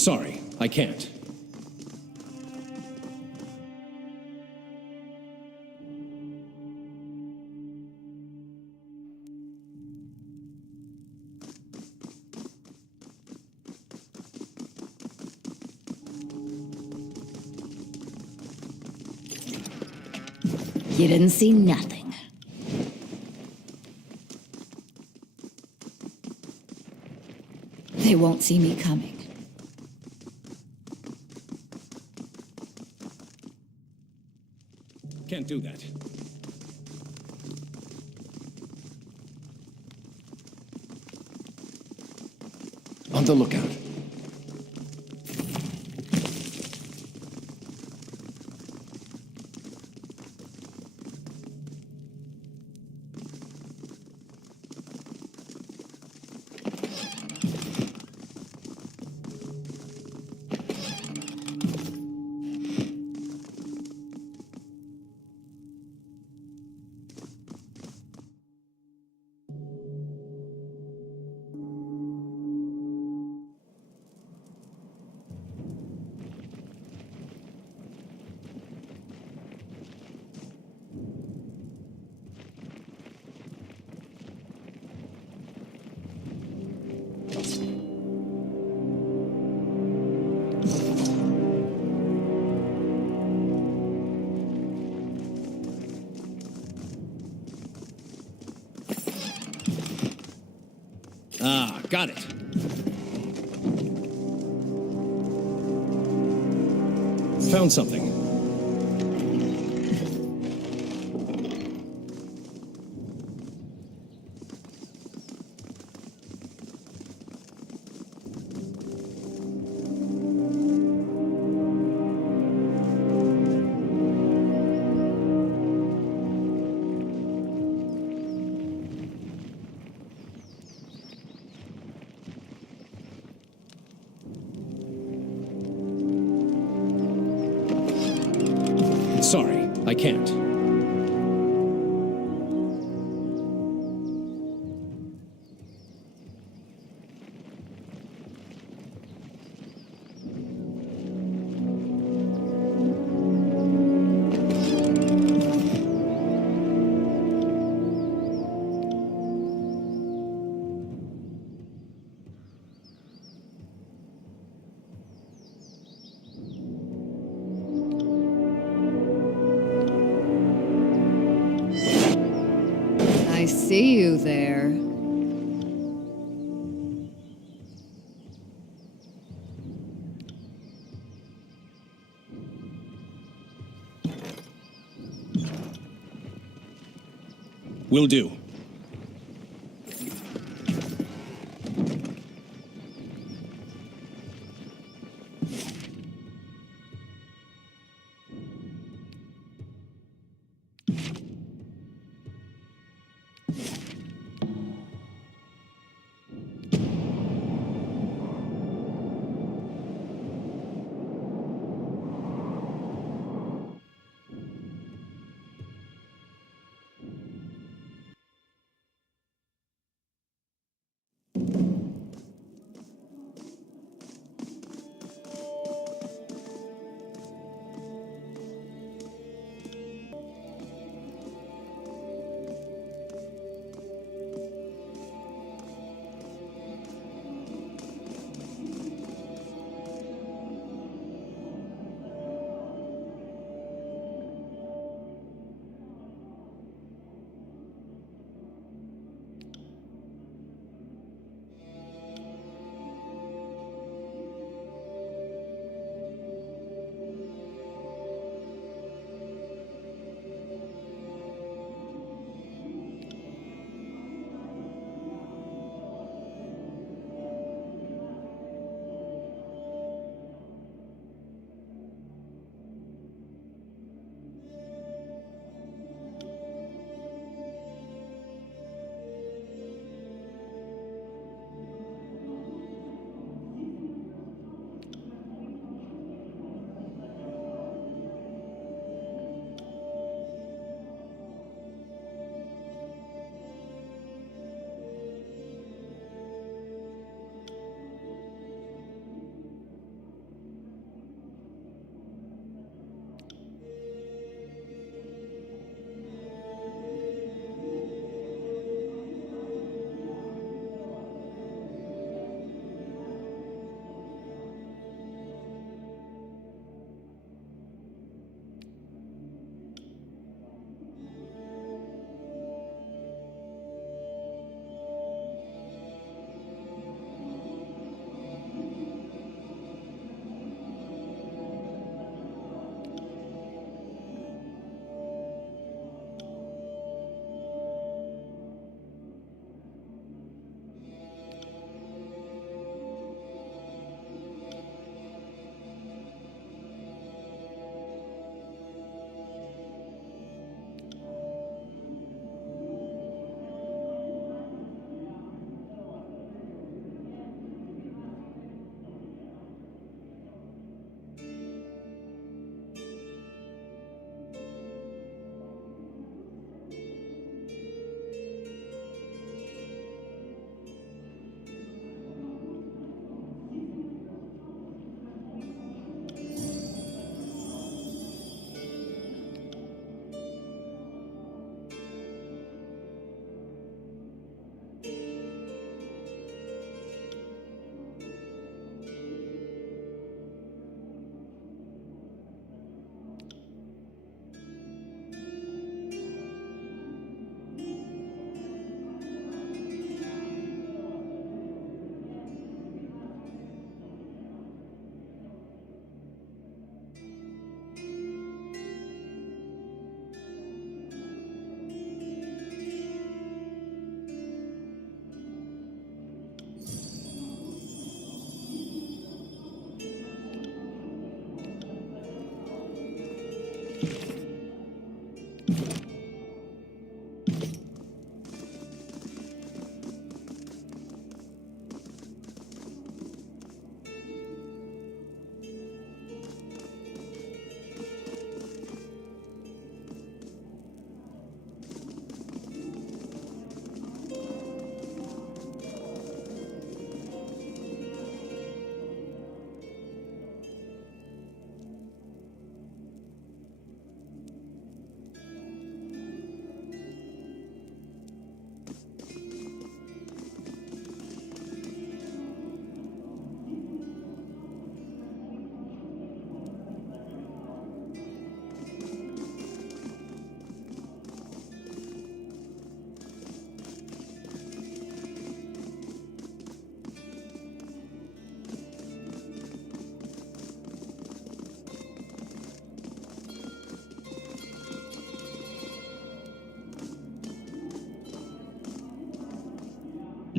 Sorry, I can't. You didn't see nothing. They won't see me coming. Can't do that. On the lookout. Ah, got it. Found something. Sorry, I can't. I see you there. Will do.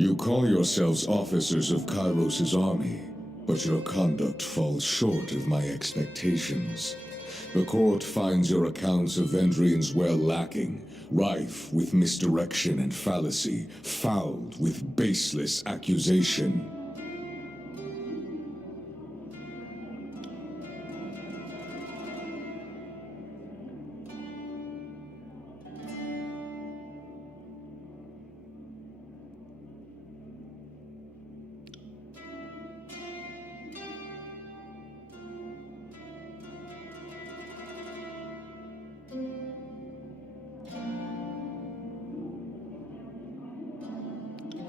You call yourselves officers of Kairos' army, but your conduct falls short of my expectations. The court finds your accounts of Vendrian's well lacking, rife with misdirection and fallacy, fouled with baseless accusation.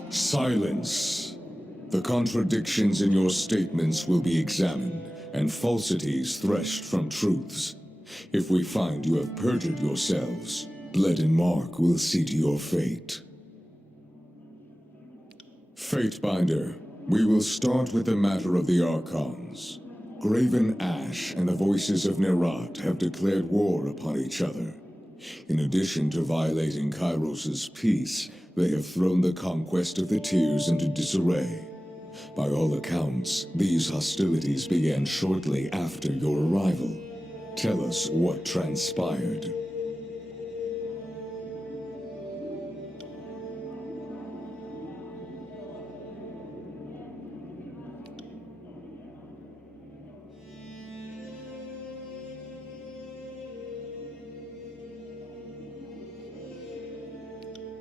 Silence. The contradictions in your statements will be examined, and falsities threshed from truths. If we find you have perjured yourselves, Bled and Mark will see to your fate. Fatebinder, we will start with the matter of the Archons. Graven Ash and the Voices of Nerat have declared war upon each other. In addition to violating Kairos' peace, they have thrown the conquest of the Tears into disarray. By all accounts, these hostilities began shortly after your arrival. Tell us what transpired.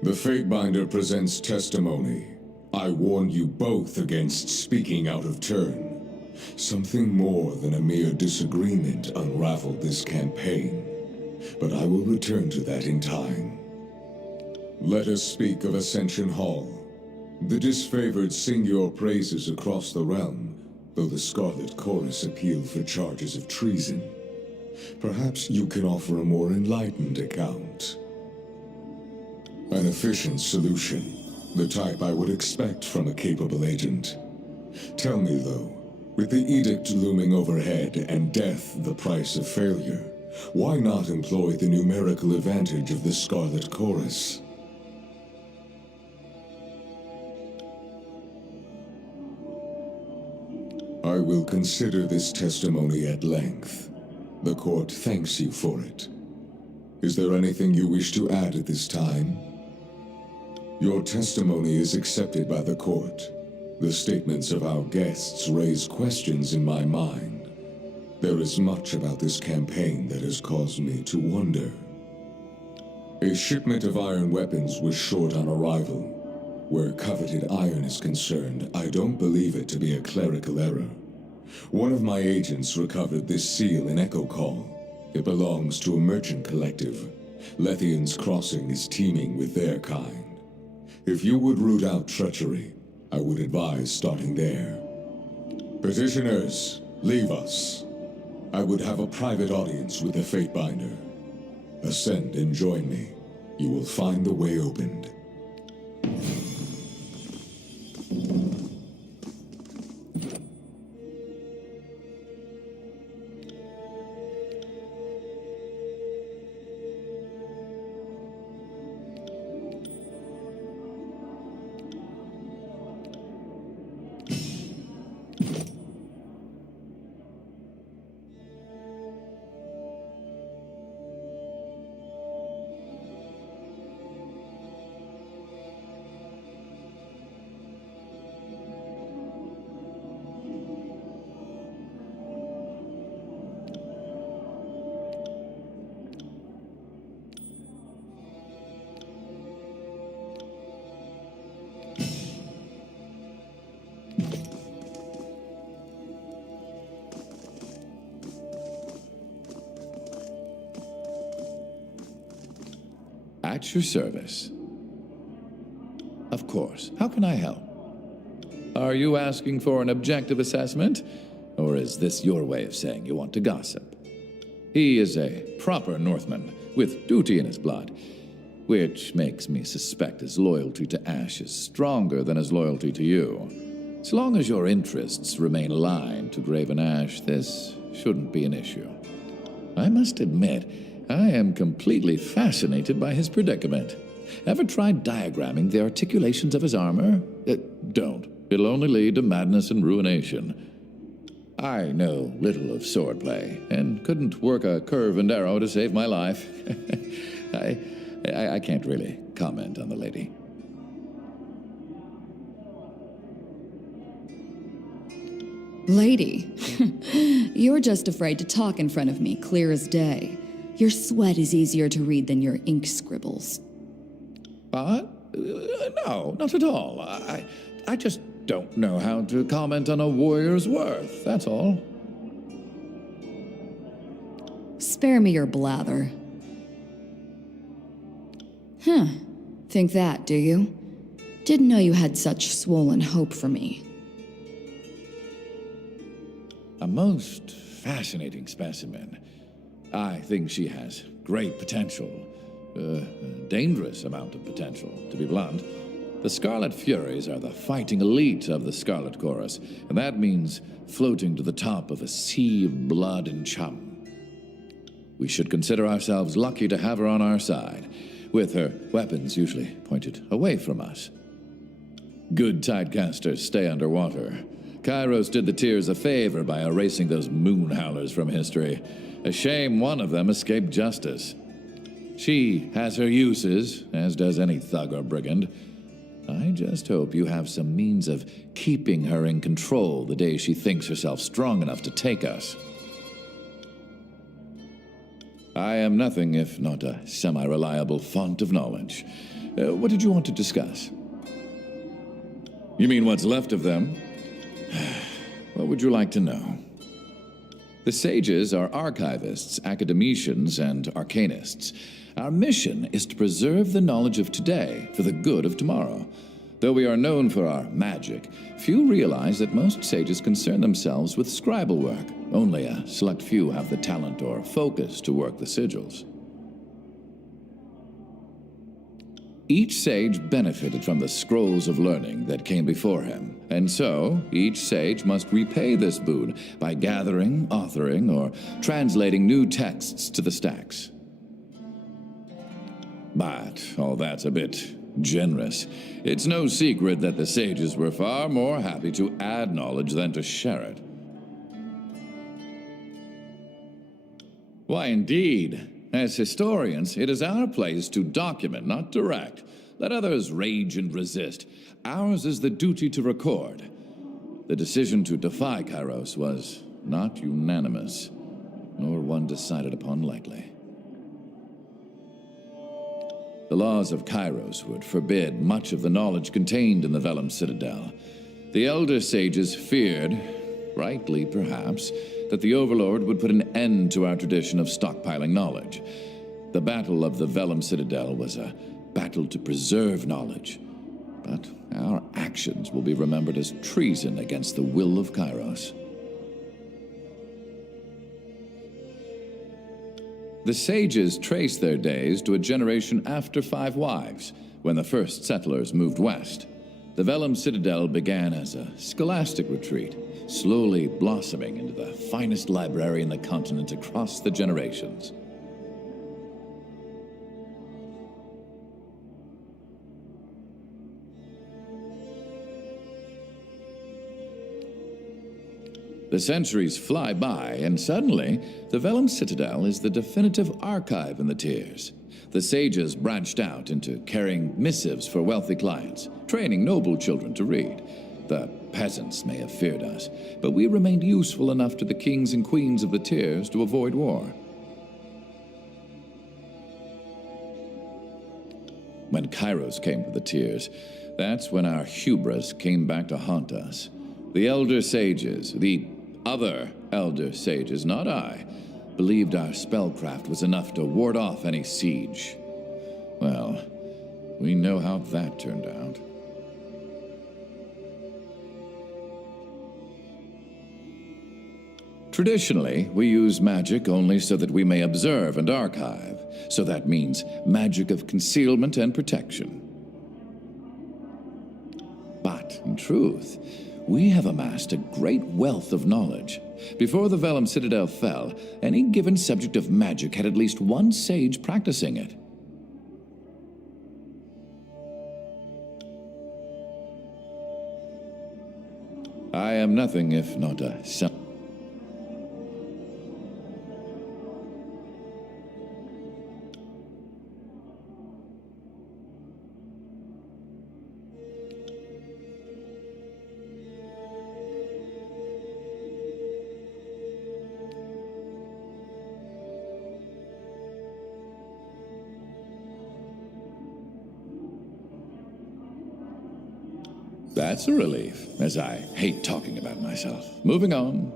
The Fatebinder presents testimony. I warn you both against speaking out of turn. Something more than a mere disagreement unraveled this campaign, but I will return to that in time. Let us speak of Ascension Hall. The disfavored sing your praises across the realm, though the Scarlet Chorus appeal for charges of treason. Perhaps you can offer a more enlightened account. An efficient solution, the type I would expect from a capable agent. Tell me though, with the edict looming overhead and death the price of failure, why not employ the numerical advantage of the Scarlet Chorus? I will consider this testimony at length. The court thanks you for it. Is there anything you wish to add at this time? Your testimony is accepted by the court. The statements of our guests raise questions in my mind. There is much about this campaign that has caused me to wonder. A shipment of iron weapons was short on arrival. Where coveted iron is concerned, I don't believe it to be a clerical error. One of my agents recovered this seal in Echo Call. It belongs to a merchant collective. Lethian's Crossing is teeming with their kind. If you would root out treachery, I would advise starting there. Petitioners, leave us. I would have a private audience with the Fatebinder. Ascend and join me. You will find the way opened. At your service. Of course. How can I help? Are you asking for an objective assessment? Or is this your way of saying you want to gossip? He is a proper Northman, with duty in his blood, which makes me suspect his loyalty to Ash is stronger than his loyalty to you. As long as your interests remain aligned to Graven Ash, this shouldn't be an issue. I must admit, I am completely fascinated by his predicament. Ever tried diagramming the articulations of his armor? Don't. It'll only lead to madness and ruination. I know little of swordplay, and couldn't work a curve and arrow to save my life. I can't really comment on the lady. Lady, you're just afraid to talk in front of me, clear as day. Your sweat is easier to read than your ink scribbles. No, not at all. I just don't know how to comment on a warrior's worth, that's all. Spare me your blather. Think that, do you? Didn't know you had such swollen hope for me. A most fascinating specimen. I think she has great potential. A dangerous amount of potential, to be blunt. The Scarlet Furies are the fighting elite of the Scarlet Chorus, and that means floating to the top of a sea of blood and chum. We should consider ourselves lucky to have her on our side, with her weapons usually pointed away from us. Good tidecasters stay underwater. Kairos did the Tears a favor by erasing those moon howlers from history. A shame one of them escaped justice. She has her uses, as does any thug or brigand. I just hope you have some means of keeping her in control the day she thinks herself strong enough to take us. I am nothing if not a semi-reliable font of knowledge. What did you want to discuss? You mean what's left of them? What would you like to know? The sages are archivists, academicians, and arcanists. Our mission is to preserve the knowledge of today for the good of tomorrow. Though we are known for our magic, few realize that most sages concern themselves with scribal work. Only a select few have the talent or focus to work the sigils. Each sage benefited from the scrolls of learning that came before him, and so each sage must repay this boon by gathering, authoring, or translating new texts to the stacks. But all that's a bit generous. It's no secret that the sages were far more happy to add knowledge than to share it. Why, indeed. As historians, it is our place to document, not direct. Let others rage and resist. Ours is the duty to record. The decision to defy Kairos was not unanimous, nor one decided upon lightly. The laws of Kairos would forbid much of the knowledge contained in the Vellum Citadel. The elder sages feared, rightly perhaps, that the Overlord would put an end to our tradition of stockpiling knowledge. The Battle of the Vellum Citadel was a battle to preserve knowledge, but our actions will be remembered as treason against the will of Kairos. The sages trace their days to a generation after 5 Wives, when the first settlers moved west. The Vellum Citadel began as a scholastic retreat, slowly blossoming into the finest library in the continent across the generations. The centuries fly by, and suddenly, the Vellum Citadel is the definitive archive in the Tears. The sages branched out into carrying missives for wealthy clients, training noble children to read. The peasants may have feared us, but we remained useful enough to the kings and queens of the Tears to avoid war. When Kairos came to the Tears, that's when our hubris came back to haunt us. The elder sages, the other elder sages, not I, believed our spellcraft was enough to ward off any siege. Well, we know how that turned out. Traditionally, we use magic only so that we may observe and archive, so that means magic of concealment and protection. But, in truth, we have amassed a great wealth of knowledge. Before the Vellum Citadel fell, any given subject of magic had at least one sage practicing it. I am nothing if not a son. That's a relief, as I hate talking about myself. Moving on.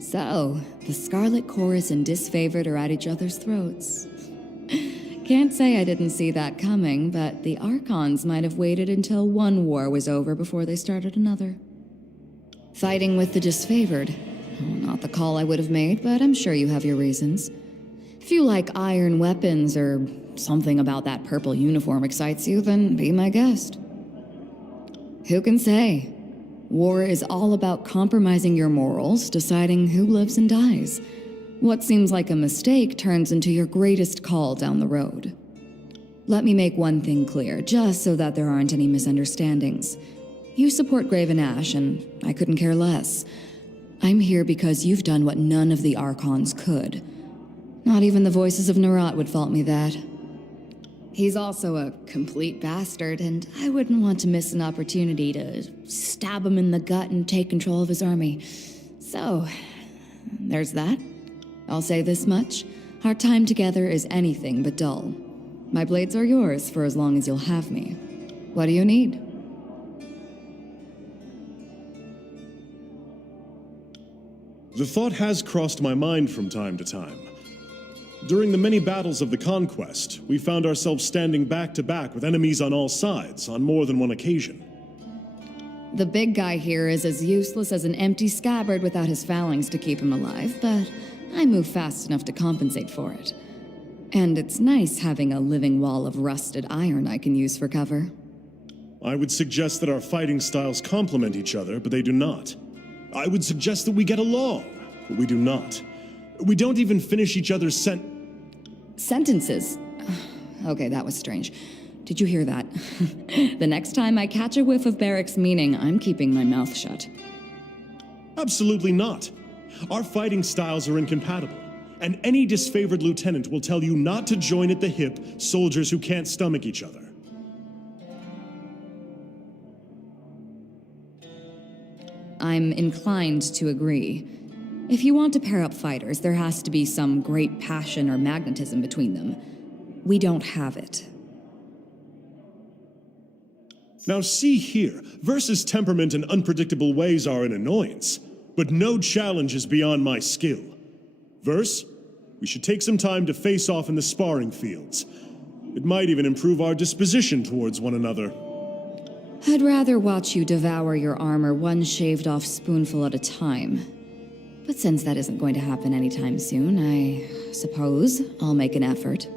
So, the Scarlet Chorus and Disfavored are at each other's throats. Can't say I didn't see that coming, but the Archons might have waited until one war was over before they started another. Fighting with the Disfavored. Well, not the call I would have made, but I'm sure you have your reasons. If you like iron weapons or something about that purple uniform excites you, then be my guest. Who can say? War is all about compromising your morals, deciding who lives and dies. What seems like a mistake turns into your greatest call down the road. Let me make one thing clear, just so that there aren't any misunderstandings. You support Graven Ash, and I couldn't care less. I'm here because you've done what none of the Archons could. Not even the voices of Nerat would fault me that. He's also a complete bastard, and I wouldn't want to miss an opportunity to stab him in the gut and take control of his army. So, there's that. I'll say this much. Our time together is anything but dull. My blades are yours for as long as you'll have me. What do you need? The thought has crossed my mind from time to time. During the many battles of the Conquest, we found ourselves standing back to back with enemies on all sides on more than one occasion. The big guy here is as useless as an empty scabbard without his phalanx to keep him alive, but I move fast enough to compensate for it. And it's nice having a living wall of rusted iron I can use for cover. I would suggest that our fighting styles complement each other, but they do not. I would suggest that we get along, but we do not. We don't even finish each other's sentences. Okay, that was strange. Did you hear that? The next time I catch a whiff of Barrick's meaning, I'm keeping my mouth shut. Absolutely not. Our fighting styles are incompatible, and any disfavored lieutenant will tell you not to join at the hip soldiers who can't stomach each other. I'm inclined to agree. If you want to pair up fighters, there has to be some great passion or magnetism between them. We don't have it. Now see here, Verse's temperament and unpredictable ways are an annoyance, but no challenge is beyond my skill. Verse, we should take some time to face off in the sparring fields. It might even improve our disposition towards one another. I'd rather watch you devour your armor one shaved-off spoonful at a time. But since that isn't going to happen anytime soon, I suppose I'll make an effort.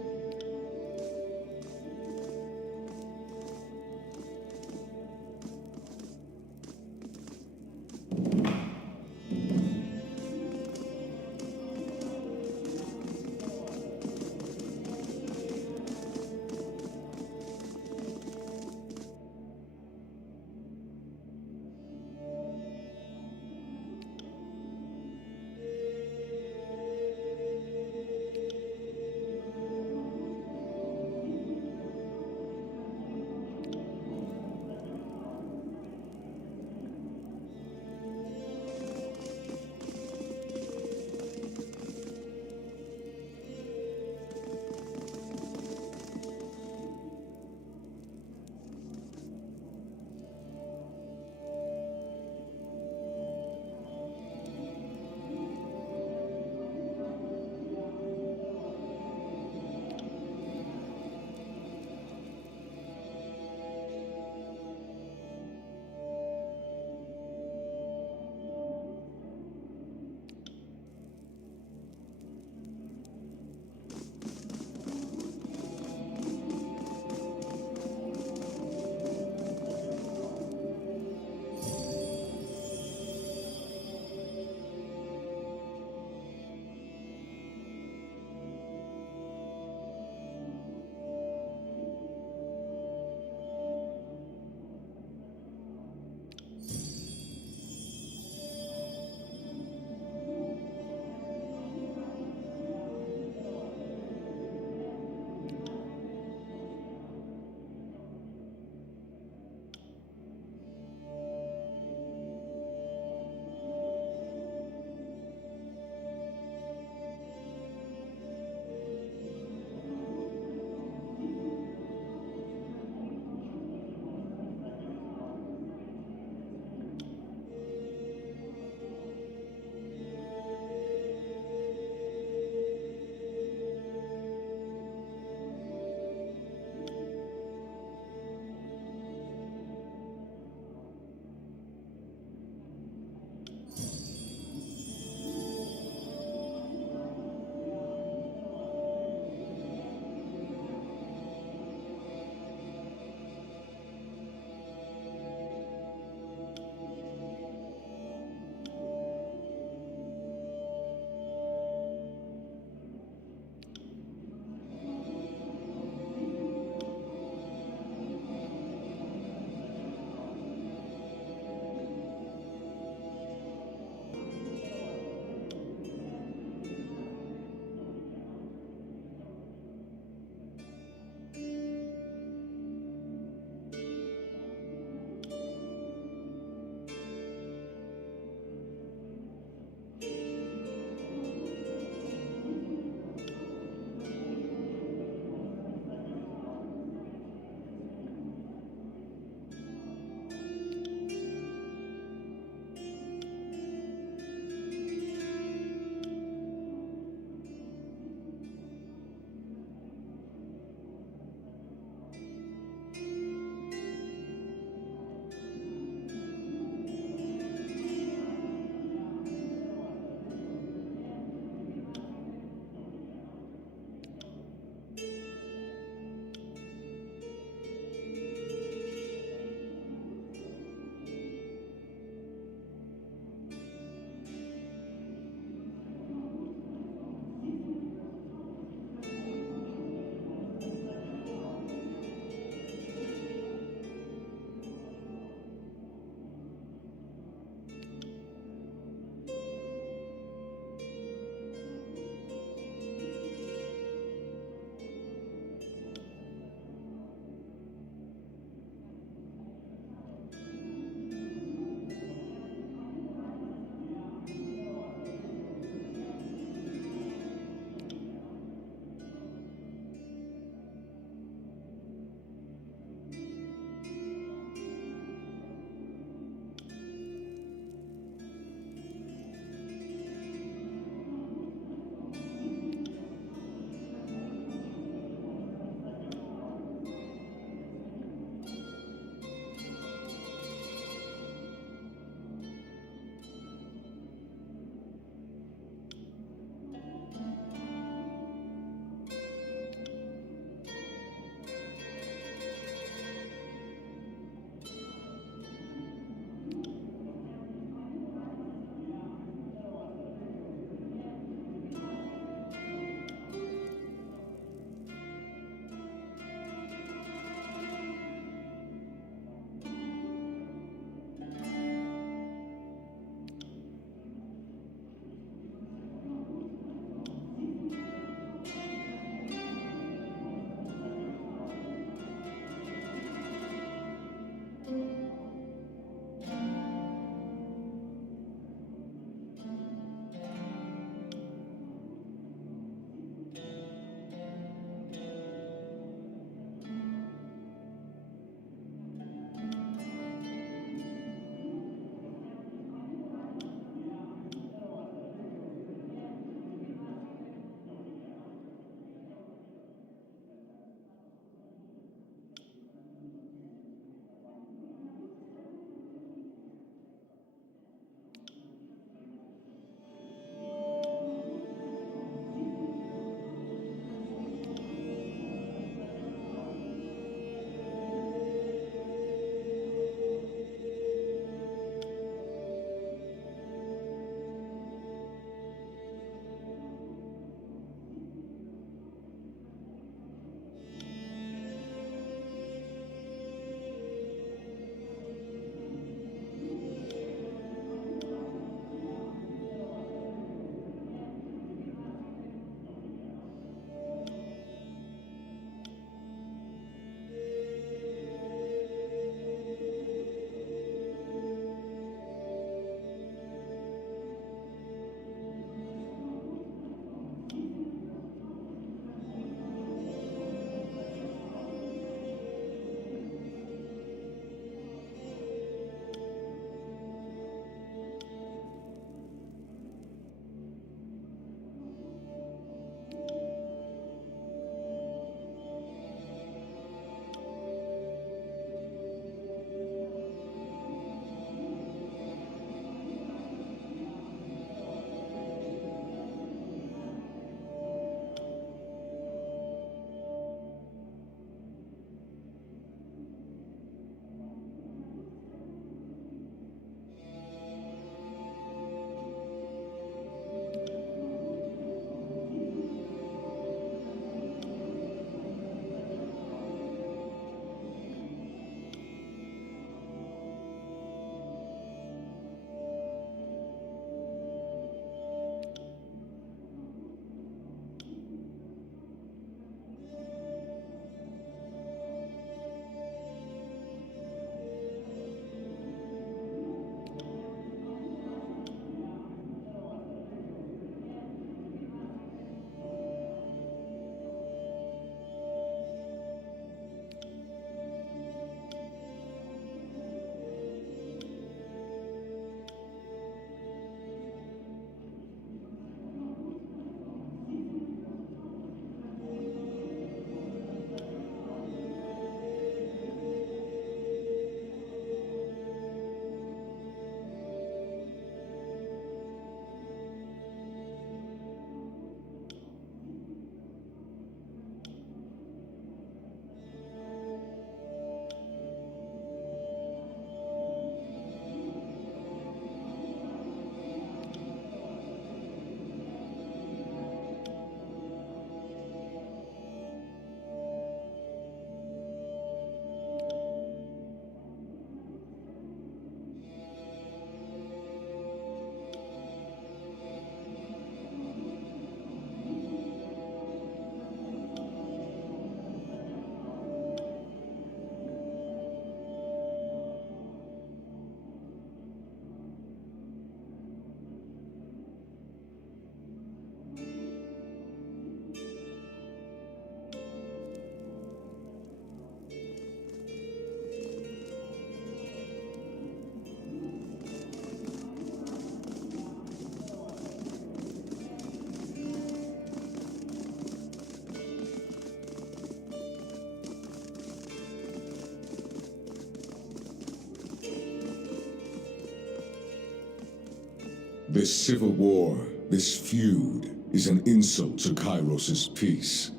This civil war, this feud, is an insult to Kairos' peace.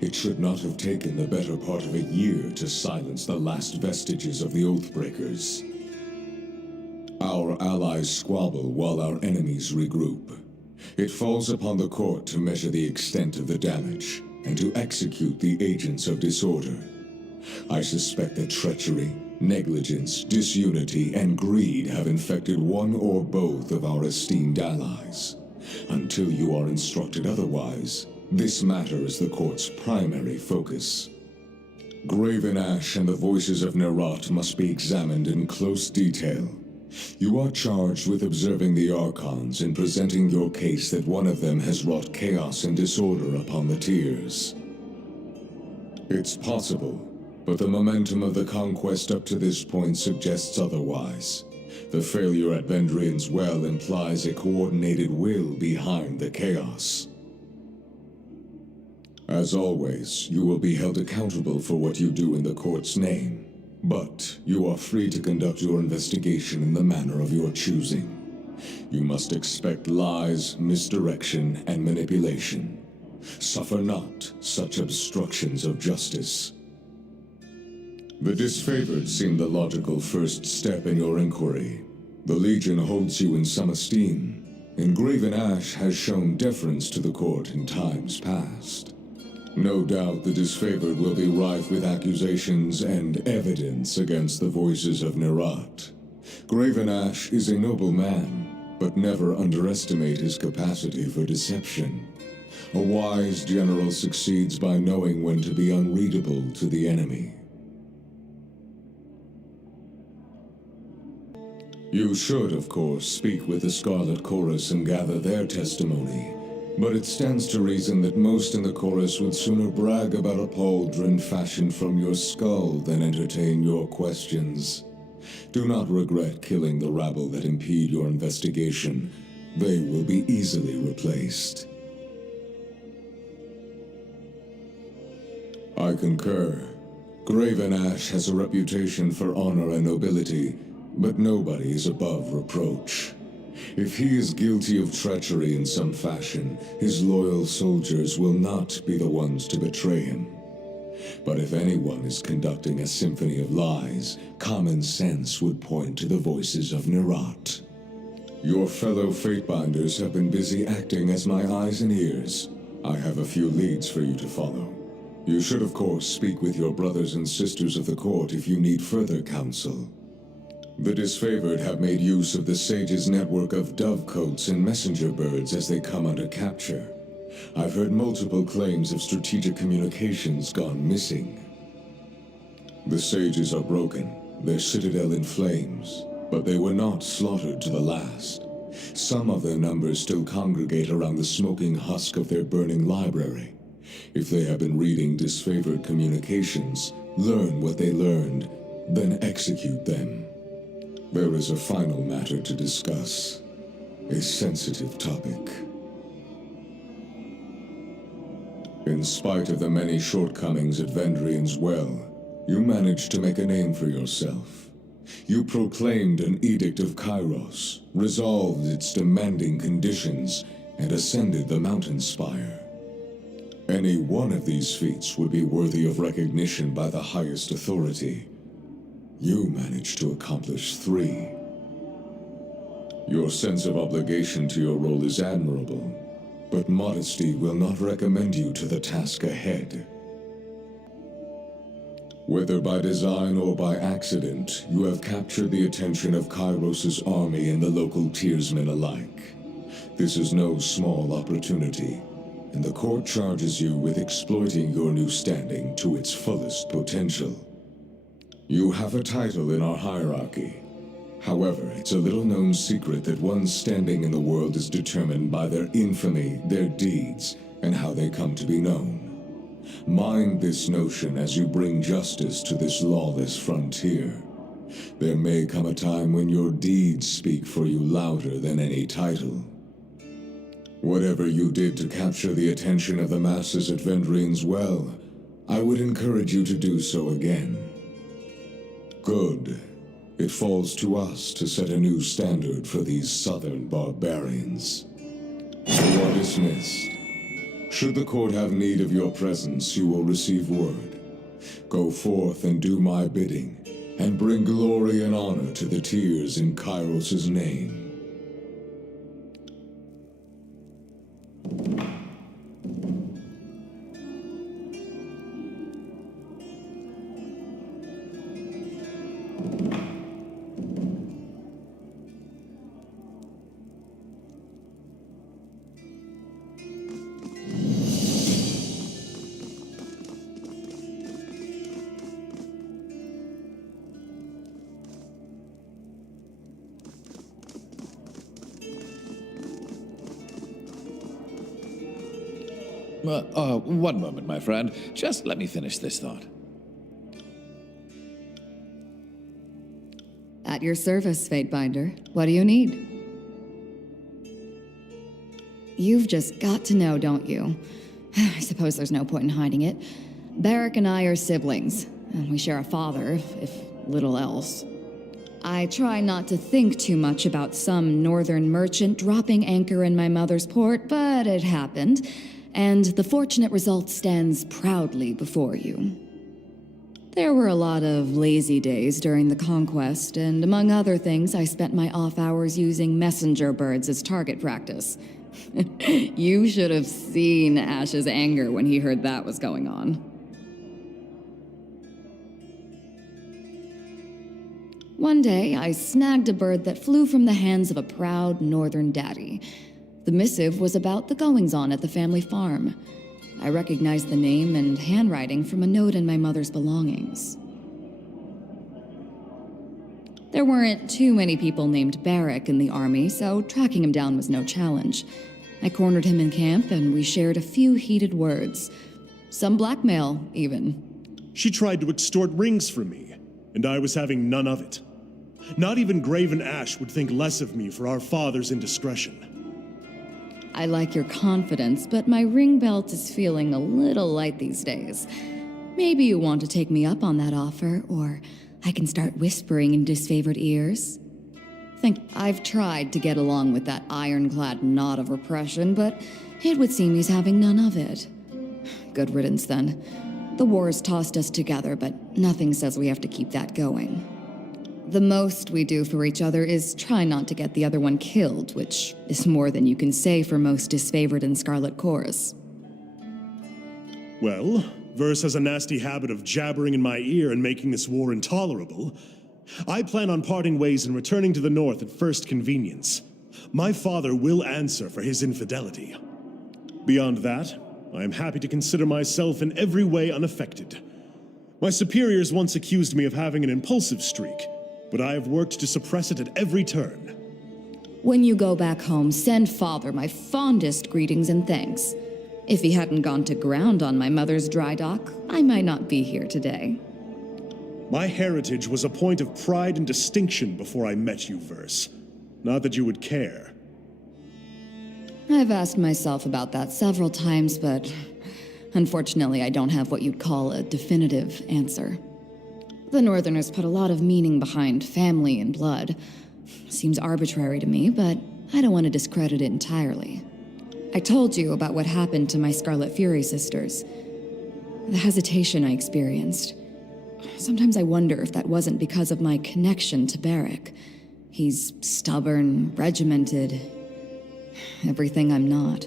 It should not have taken the better part of a year to silence the last vestiges of the Oathbreakers. Our allies squabble while our enemies regroup. It falls upon the court to measure the extent of the damage, and to execute the agents of disorder. I suspect that treachery, negligence, disunity, and greed have infected one or both of our esteemed allies. Until you are instructed otherwise, this matter is the court's primary focus. Graven Ash and the voices of Nerat must be examined in close detail. You are charged with observing the Archons and presenting your case that one of them has wrought chaos and disorder upon the Tiers. It's possible, but the momentum of the conquest up to this point suggests otherwise. The failure at Vendrian's Well implies a coordinated will behind the chaos. As always, you will be held accountable for what you do in the court's name. But you are free to conduct your investigation in the manner of your choosing. You must expect lies, misdirection, and manipulation. Suffer not such obstructions of justice. The disfavored seem the logical first step in your inquiry. The Legion holds you in some esteem, and Graven Ash has shown deference to the court in times past. No doubt the disfavored will be rife with accusations and evidence against the voices of Nerat. Graven Ash is a noble man, but never underestimate his capacity for deception. A wise general succeeds by knowing when to be unreadable to the enemy. You should, of course, speak with the Scarlet Chorus and gather their testimony. But it stands to reason that most in the chorus would sooner brag about a pauldron fashioned from your skull than entertain your questions. Do not regret killing the rabble that impede your investigation. They will be easily replaced. I concur. Graven Ash has a reputation for honor and nobility, but nobody is above reproach. If he is guilty of treachery in some fashion, his loyal soldiers will not be the ones to betray him. But if anyone is conducting a symphony of lies, common sense would point to the voices of Nerat. Your fellow Fatebinders have been busy acting as my eyes and ears. I have a few leads for you to follow. You should, of course, speak with your brothers and sisters of the court if you need further counsel. The disfavored have made use of the Sage's network of dovecotes and messenger birds as they come under capture. I've heard multiple claims of strategic communications gone missing. The Sages are broken, their citadel in flames, but they were not slaughtered to the last. Some of their numbers still congregate around the smoking husk of their burning library. If they have been reading disfavored communications, learn what they learned, then execute them. There is a final matter to discuss. A sensitive topic. In spite of the many shortcomings at Vendrian's Well, you managed to make a name for yourself. You proclaimed an Edict of Kairos, resolved its demanding conditions, and ascended the mountain spire. Any one of these feats would be worthy of recognition by the highest authority. You managed to accomplish 3. Your sense of obligation to your role is admirable, but modesty will not recommend you to the task ahead. Whether by design or by accident, you have captured the attention of Kairos' army and the local Tiersmen alike. This is no small opportunity, and the court charges you with exploiting your new standing to its fullest potential. You have a title in our hierarchy. However, it's a little-known secret that one's standing in the world is determined by their infamy, their deeds, and how they come to be known. Mind this notion as you bring justice to this lawless frontier. There may come a time when your deeds speak for you louder than any title. Whatever you did to capture the attention of the masses at Vendrian's Well, I would encourage you to do so again. Good. It falls to us to set a new standard for these southern barbarians. You are dismissed. Should the court have need of your presence, you will receive word. Go forth and do my bidding, and bring glory and honor to the tears in Kairos' name. One moment, my friend. Just let me finish this thought. At your service, Fatebinder. What do you need? You've just got to know, don't you? I suppose there's no point in hiding it. Barrick and I are siblings, and we share a father, if little else. I try not to think too much about some northern merchant dropping anchor in my mother's port, but it happened, and the fortunate result stands proudly before you. There were a lot of lazy days during the conquest, and among other things, I spent my off hours using messenger birds as target practice. You should have seen Ash's anger when he heard that was going on. One day, I snagged a bird that flew from the hands of a proud northern daddy. The missive was about the goings-on at the family farm. I recognized the name and handwriting from a note in my mother's belongings. There weren't too many people named Barrick in the army, so tracking him down was no challenge. I cornered him in camp, and we shared a few heated words. Some blackmail, even. She tried to extort rings from me, and I was having none of it. Not even Graven Ash would think less of me for our father's indiscretion. I like your confidence, but my ring belt is feeling a little light these days. Maybe you want to take me up on that offer, or I can start whispering in disfavored ears. I've tried to get along with that ironclad knot of repression, but it would seem he's having none of it. Good riddance, then. The war's tossed us together, but nothing says we have to keep that going. The most we do for each other is try not to get the other one killed, which is more than you can say for most disfavored in Scarlet Chorus. Well, Verse has a nasty habit of jabbering in my ear and making this war intolerable. I plan on parting ways and returning to the north at first convenience. My father will answer for his infidelity. Beyond that, I am happy to consider myself in every way unaffected. My superiors once accused me of having an impulsive streak, but I have worked to suppress it at every turn. When you go back home, send Father my fondest greetings and thanks. If he hadn't gone to ground on my mother's dry dock, I might not be here today. My heritage was a point of pride and distinction before I met you, Verse. Not that you would care. I've asked myself about that several times, but unfortunately I don't have what you'd call a definitive answer. The Northerners put a lot of meaning behind family and blood. Seems arbitrary to me, but I don't want to discredit it entirely. I told you about what happened to my Scarlet Fury sisters. The hesitation I experienced. Sometimes I wonder if that wasn't because of my connection to Barrick. He's stubborn, regimented, everything I'm not.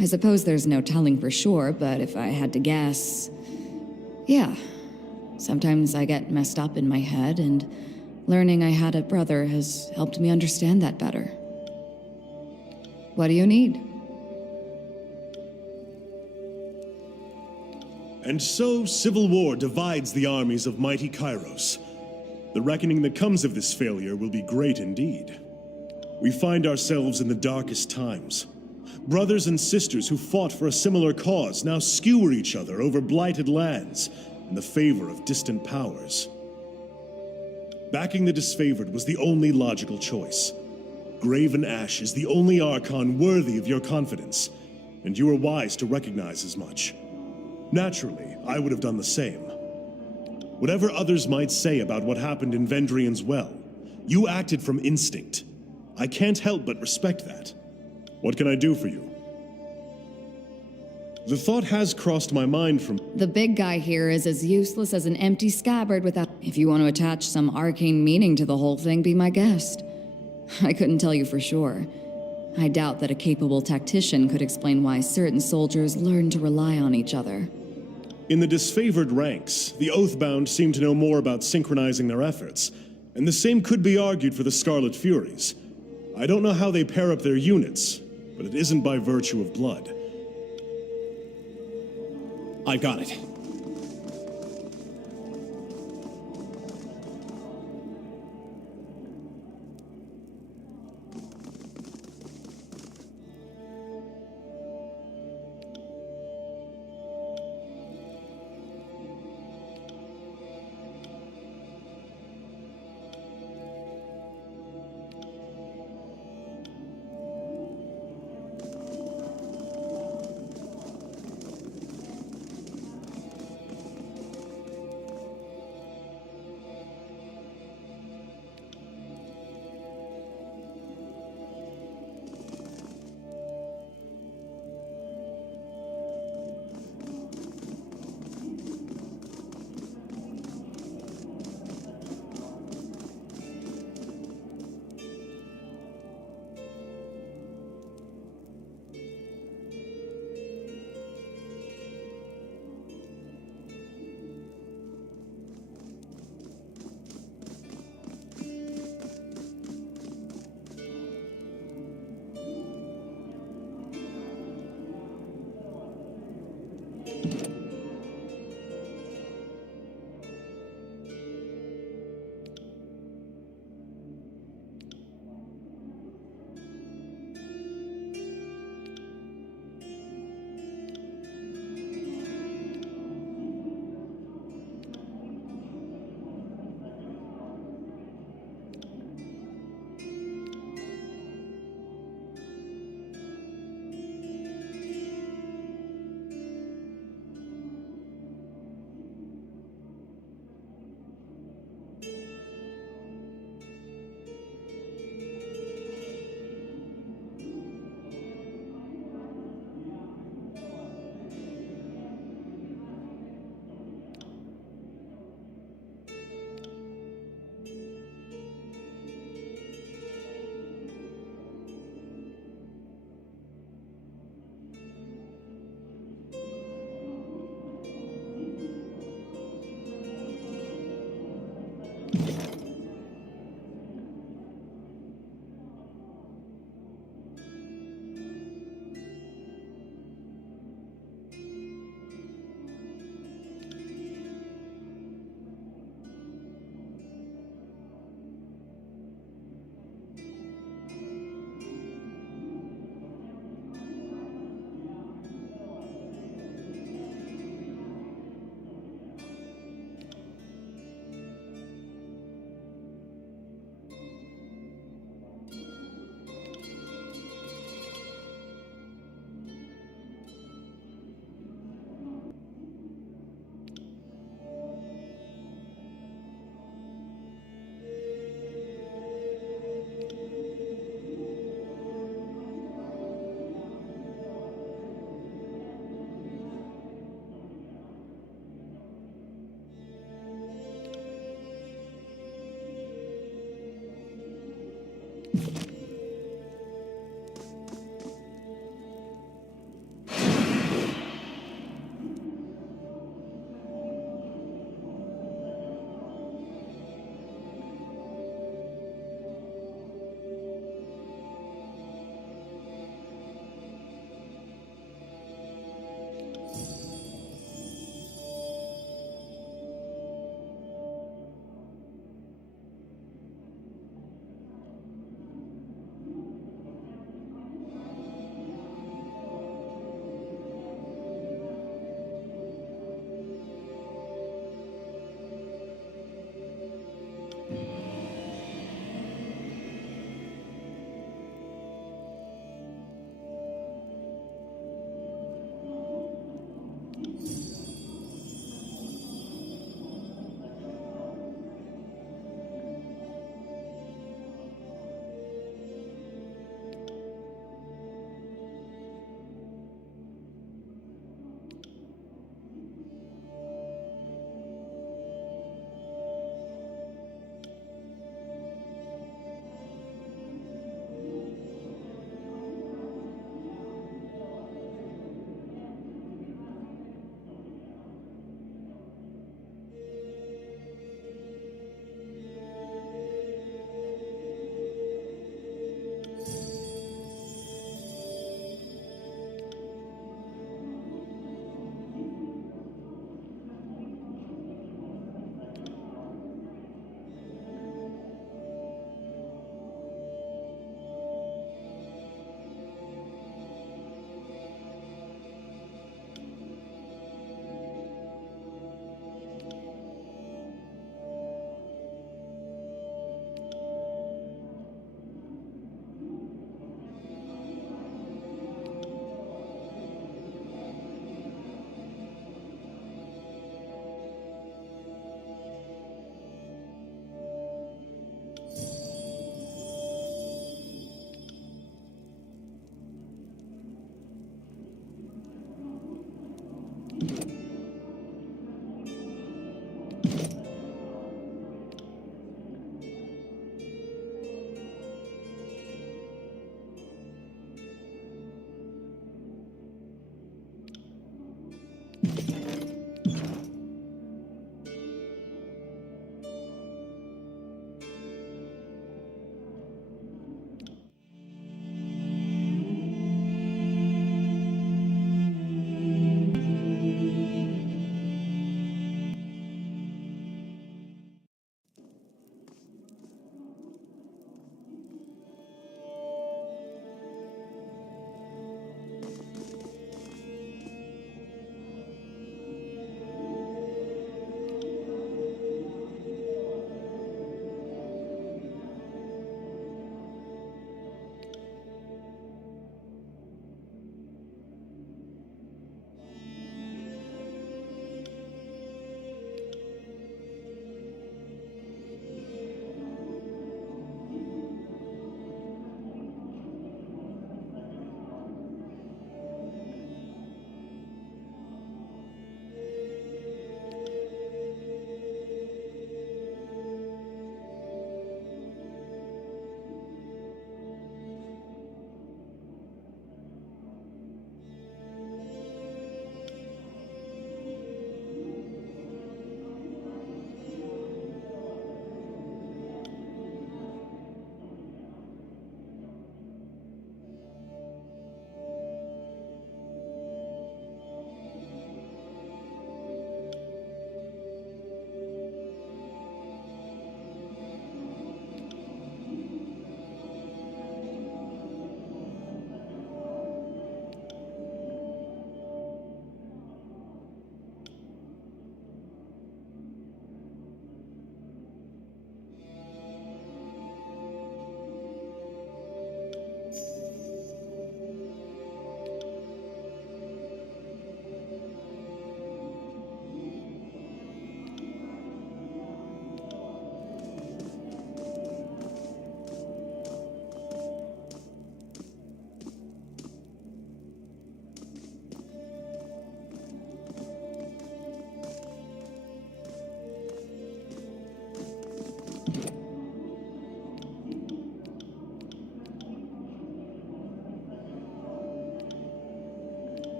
I suppose there's no telling for sure, but if I had to guess... Yeah, sometimes I get messed up in my head, and learning I had a brother has helped me understand that better. What do you need? And so, civil war divides the armies of mighty Kairos. The reckoning that comes of this failure will be great indeed. We find ourselves in the darkest times. Brothers and sisters who fought for a similar cause now skewer each other over blighted lands in the favor of distant powers. Backing the disfavored was the only logical choice. Graven Ash is the only Archon worthy of your confidence, and you are wise to recognize as much. Naturally, I would have done the same. Whatever others might say about what happened in Vendrian's well, you acted from instinct. I can't help but respect that. What can I do for you? The thought has crossed my mind from... The big guy here is as useless as an empty scabbard without... If you want to attach some arcane meaning to the whole thing, be my guest. I couldn't tell you for sure. I doubt that a capable tactician could explain why certain soldiers learn to rely on each other. In the disfavored ranks, the Oathbound seem to know more about synchronizing their efforts, and the same could be argued for the Scarlet Furies. I don't know how they pair up their units, but it isn't by virtue of blood. I've got it.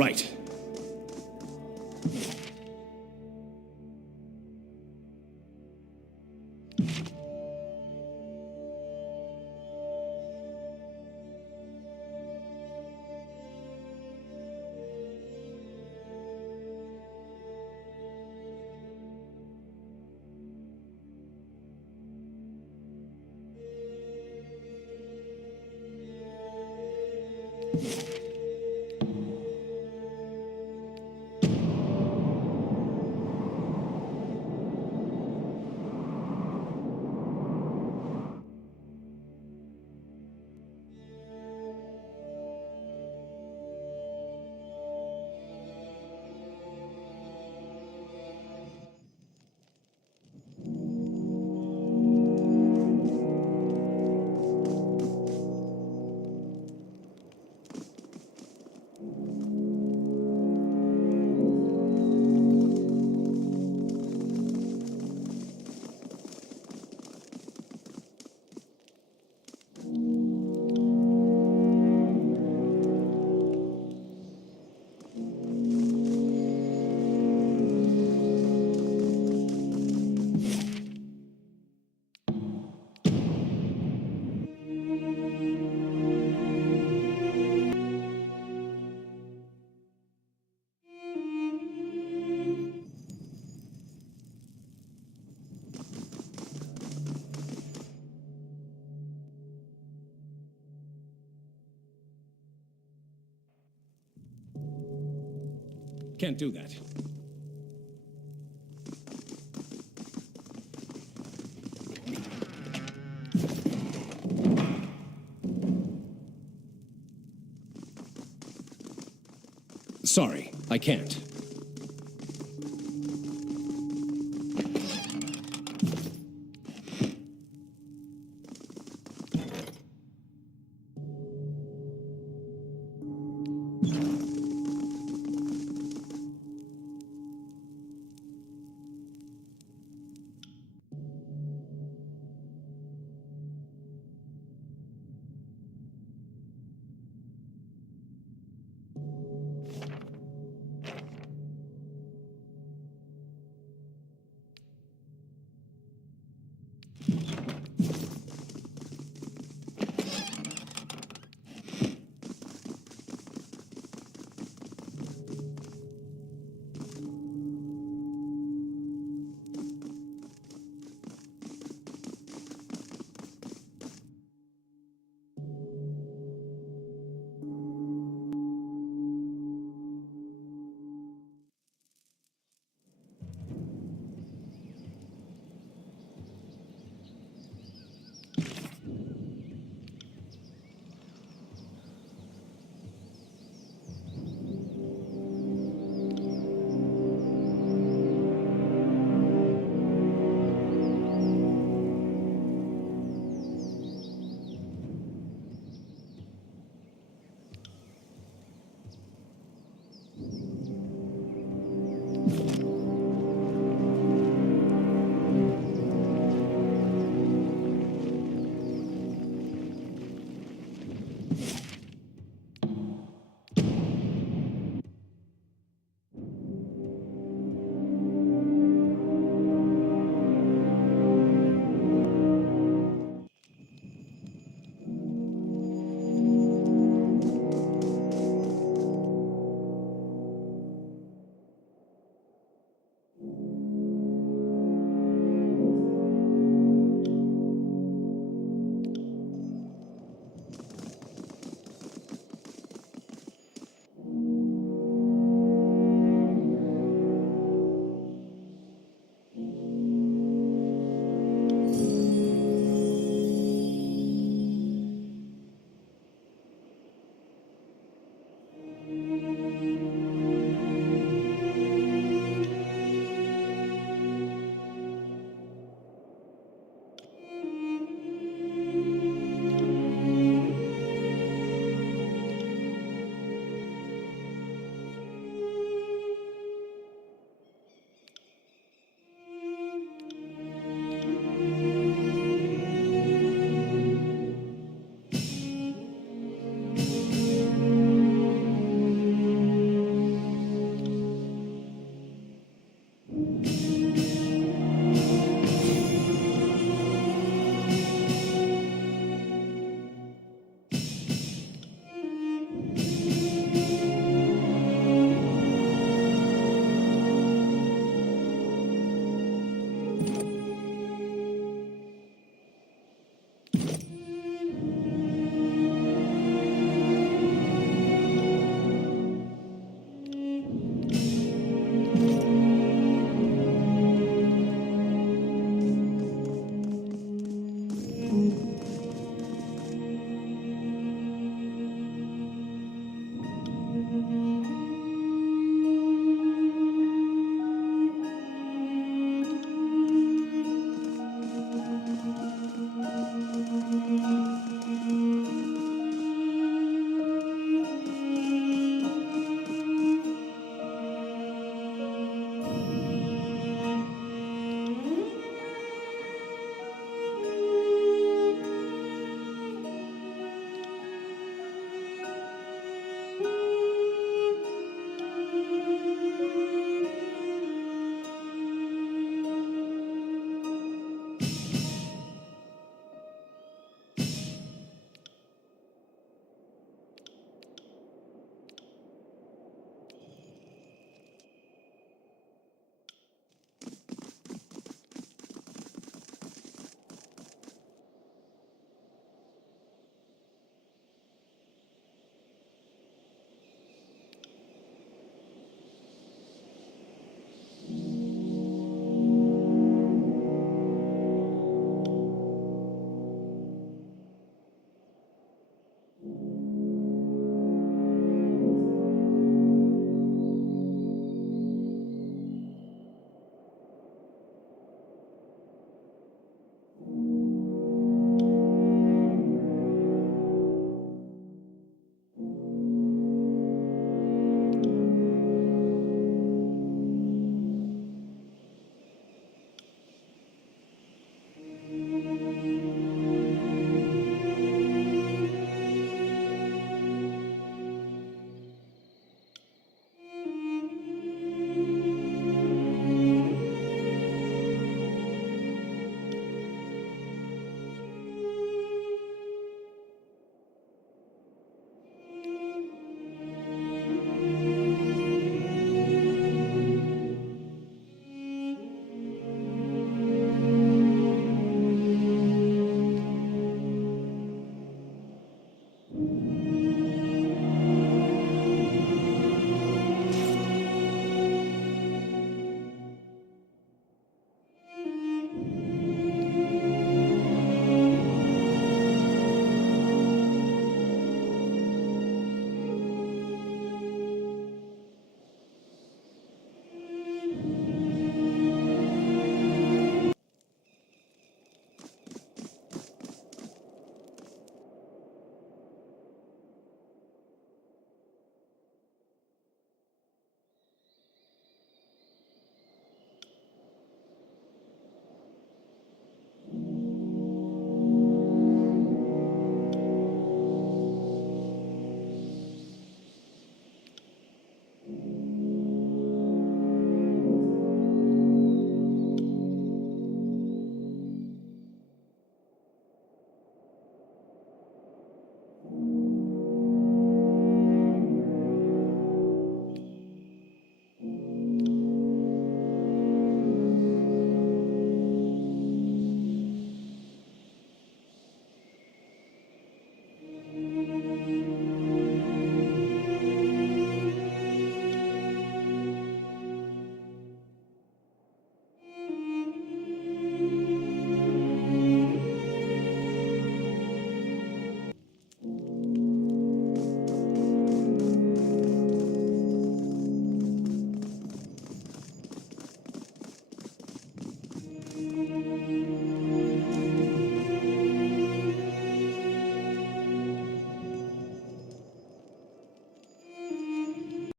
Right. Can't do that. Sorry, I can't.